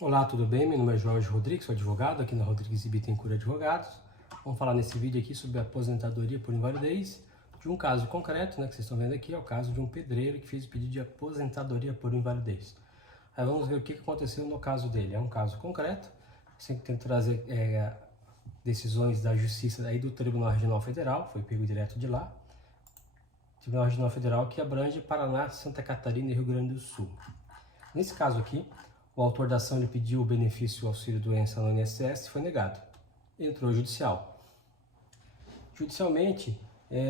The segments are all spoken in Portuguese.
Olá, tudo bem? Meu nome é Jorge Rodrigues, sou advogado aqui na Rodrigues e Bittencourt Advogados. Vamos falar nesse vídeo aqui sobre a aposentadoria por invalidez de um caso concreto, né, que vocês estão vendo aqui, é o caso de um pedreiro que fez o pedido de aposentadoria por invalidez. Aí vamos ver o que aconteceu no caso dele. É um caso concreto, sempre tem que trazer decisões da Justiça aí do Tribunal Regional Federal, foi pego direto de lá. Tribunal Regional Federal que abrange Paraná, Santa Catarina e Rio Grande do Sul. Nesse caso aqui, o autor da ação ele pediu o benefício auxílio-doença no INSS e foi negado. Entrou judicial. Judicialmente,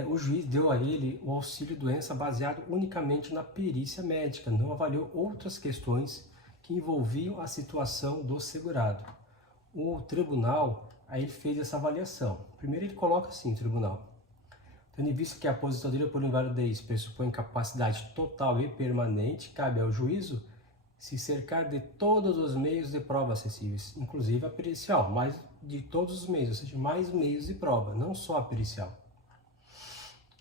o juiz deu a ele o auxílio-doença baseado unicamente na perícia médica, não avaliou outras questões que envolviam a situação do segurado. O tribunal aí fez essa avaliação. Primeiro ele coloca assim, o tribunal: tendo em vista que a aposentadoria por invalidez pressupõe incapacidade total e permanente, cabe ao juízo se cercar de todos os meios de prova acessíveis, inclusive a pericial, mas de todos os meios, ou seja, mais meios de prova, não só a pericial.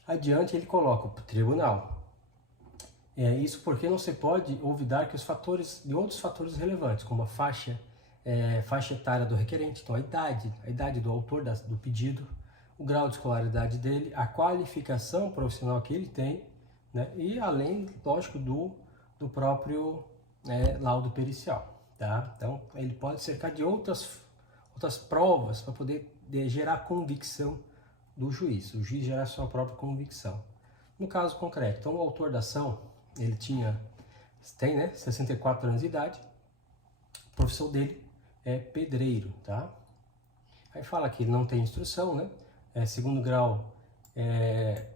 Adiante ele coloca o tribunal. Isso porque não se pode olvidar que os fatores, de outros fatores relevantes, como a faixa etária do requerente, então a idade do autor do pedido, o grau de escolaridade dele, a qualificação profissional que ele tem, né, e além, lógico, do próprio laudo pericial, tá? Então ele pode cercar de outras provas para poder gerar convicção do juiz, o juiz gerar sua própria convicção. No caso concreto, então o autor da ação, ele tem, né, 64 anos de idade, a profissão dele é pedreiro, tá? Aí fala que ele não tem instrução, né? Segundo grau,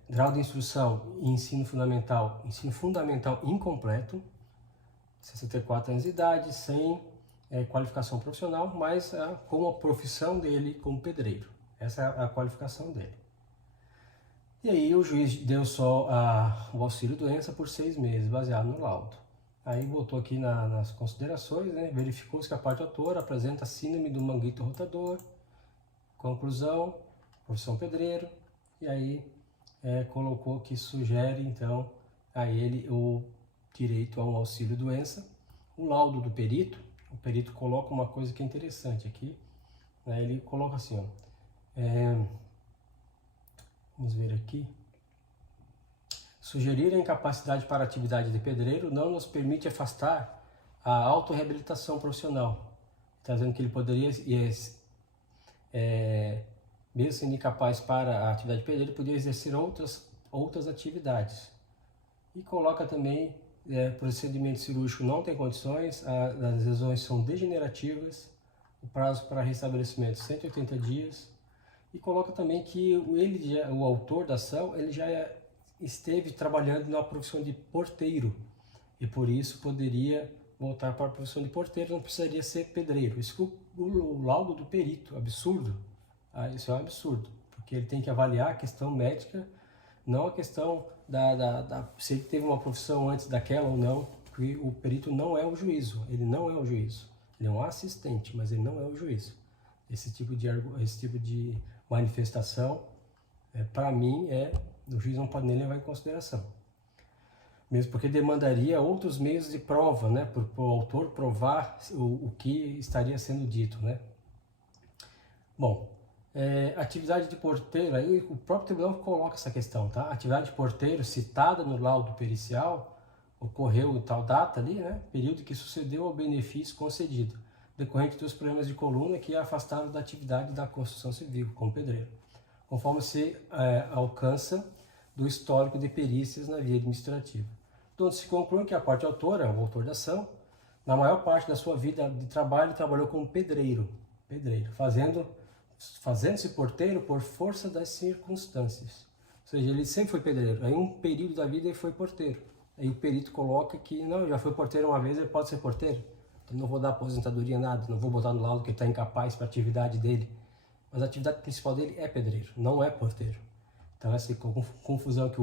grau de instrução e ensino fundamental incompleto, 64 anos de idade, sem qualificação profissional, mas com a profissão dele como pedreiro. Essa é a qualificação dele. E aí o juiz deu só o auxílio-doença por 6 meses, baseado no laudo. Aí botou aqui nas considerações, né, verificou-se que a parte autora apresenta síndrome do manguito rotador, conclusão, profissão pedreiro, e aí colocou que sugere então a ele o direito a um auxílio-doença. O laudo do perito, o perito coloca uma coisa que é interessante aqui, né? Ele coloca assim, ó, vamos ver aqui: sugerir a incapacidade para a atividade de pedreiro não nos permite afastar a autorreabilitação profissional. Está dizendo que ele poderia, mesmo sendo incapaz para a atividade de pedreiro, poderia exercer outras atividades. E coloca também: procedimento cirúrgico não tem condições, as lesões são degenerativas, o prazo para restabelecimento 180 dias. E coloca também que o autor da ação, ele já esteve trabalhando na profissão de porteiro e por isso poderia voltar para a profissão de porteiro, não precisaria ser pedreiro. Isso que o laudo do perito, absurdo. Isso é um absurdo, porque ele tem que avaliar a questão médica, não a questão se ele teve uma profissão antes daquela ou não, porque o perito não é o juízo, ele não é o juízo, ele é um assistente, mas ele não é o juízo. Esse tipo de manifestação, para mim, o juiz não pode nem levar em consideração. Mesmo porque demandaria outros meios de prova, né, para o autor provar o que estaria sendo dito, né. Bom, atividade de porteiro, aí o próprio tribunal coloca essa questão, tá? Atividade de porteiro citada no laudo pericial ocorreu em tal data ali, né? Período que sucedeu ao benefício concedido, decorrente dos problemas de coluna que afastaram da atividade da construção civil, como pedreiro, conforme se alcança do histórico de perícias na via administrativa. Então se conclui que a parte autora, o autor da ação, na maior parte da sua vida de trabalho, trabalhou como pedreiro, fazendo-se porteiro por força das circunstâncias. Ou seja, ele sempre foi pedreiro. Aí um período da vida ele foi porteiro. Aí o perito coloca que não, já foi porteiro uma vez, ele pode ser porteiro. Então não vou dar aposentadoria nada, não vou botar no laudo que ele está incapaz para a atividade dele. Mas a atividade principal dele é pedreiro, não é porteiro. Então essa confusão que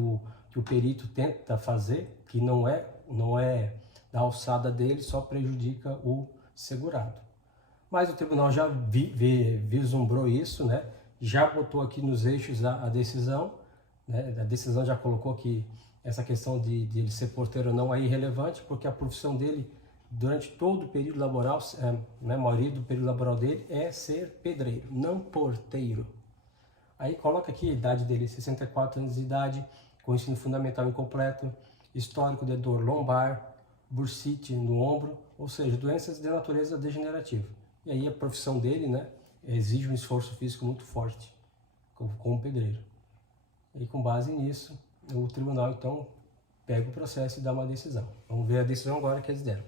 o perito tenta fazer, que não é da alçada dele, só prejudica o segurado. Mas o tribunal já vislumbrou isso, né? Já botou aqui nos eixos a decisão, né? A decisão já colocou que essa questão de ele ser porteiro não é irrelevante, porque a profissão dele durante todo o período laboral, a maioria do período laboral dele é ser pedreiro, não porteiro. Aí coloca aqui a idade dele, 64 anos de idade, com ensino fundamental incompleto, histórico de dor lombar, bursite no ombro, ou seja, doenças de natureza degenerativa. E aí a profissão dele, né, exige um esforço físico muito forte, como pedreiro. E com base nisso, o tribunal então pega o processo e dá uma decisão. Vamos ver a decisão agora que eles deram.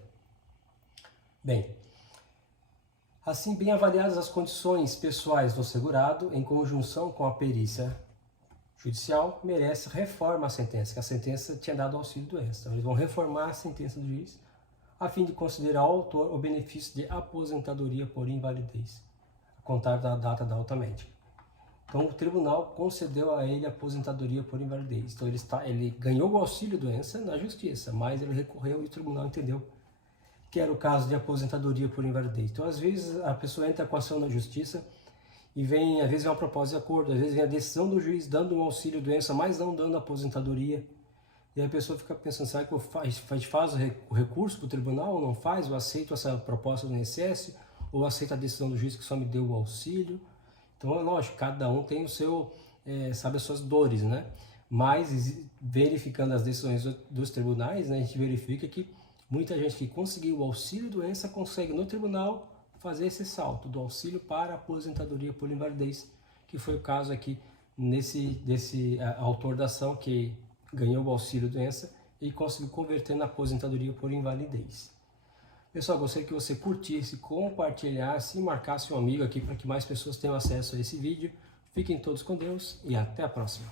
Bem, assim bem avaliadas as condições pessoais do segurado, em conjunção com a perícia judicial, merece reforma a sentença, que a sentença tinha dado auxílio-doença. Então eles vão reformar a sentença do juiz, a fim de considerar ao autor o benefício de aposentadoria por invalidez, a contar da data da alta médica. Então o tribunal concedeu a ele a aposentadoria por invalidez. Então ele ganhou o auxílio-doença na justiça, mas ele recorreu e o tribunal entendeu que era o caso de aposentadoria por invalidez. Então às vezes a pessoa entra com a ação na justiça e às vezes vem uma proposta de acordo, às vezes vem a decisão do juiz dando um auxílio-doença, mas não dando aposentadoria. E aí a pessoa fica pensando, será que faz o recurso para o tribunal ou não faz? Ou aceito essa proposta do INSS? Ou aceito a decisão do juiz que só me deu o auxílio? Então é lógico, cada um tem o seu, sabe as suas dores, né? Mas verificando as decisões dos tribunais, né, a gente verifica que muita gente que conseguiu o auxílio-doença consegue no tribunal fazer esse salto do auxílio para a aposentadoria por invalidez, que foi o caso aqui desse autor da ação que ganhou o auxílio-doença e conseguiu converter na aposentadoria por invalidez. Pessoal, gostaria que você curtisse, compartilhasse e marcasse um amigo aqui para que mais pessoas tenham acesso a esse vídeo. Fiquem todos com Deus e até a próxima.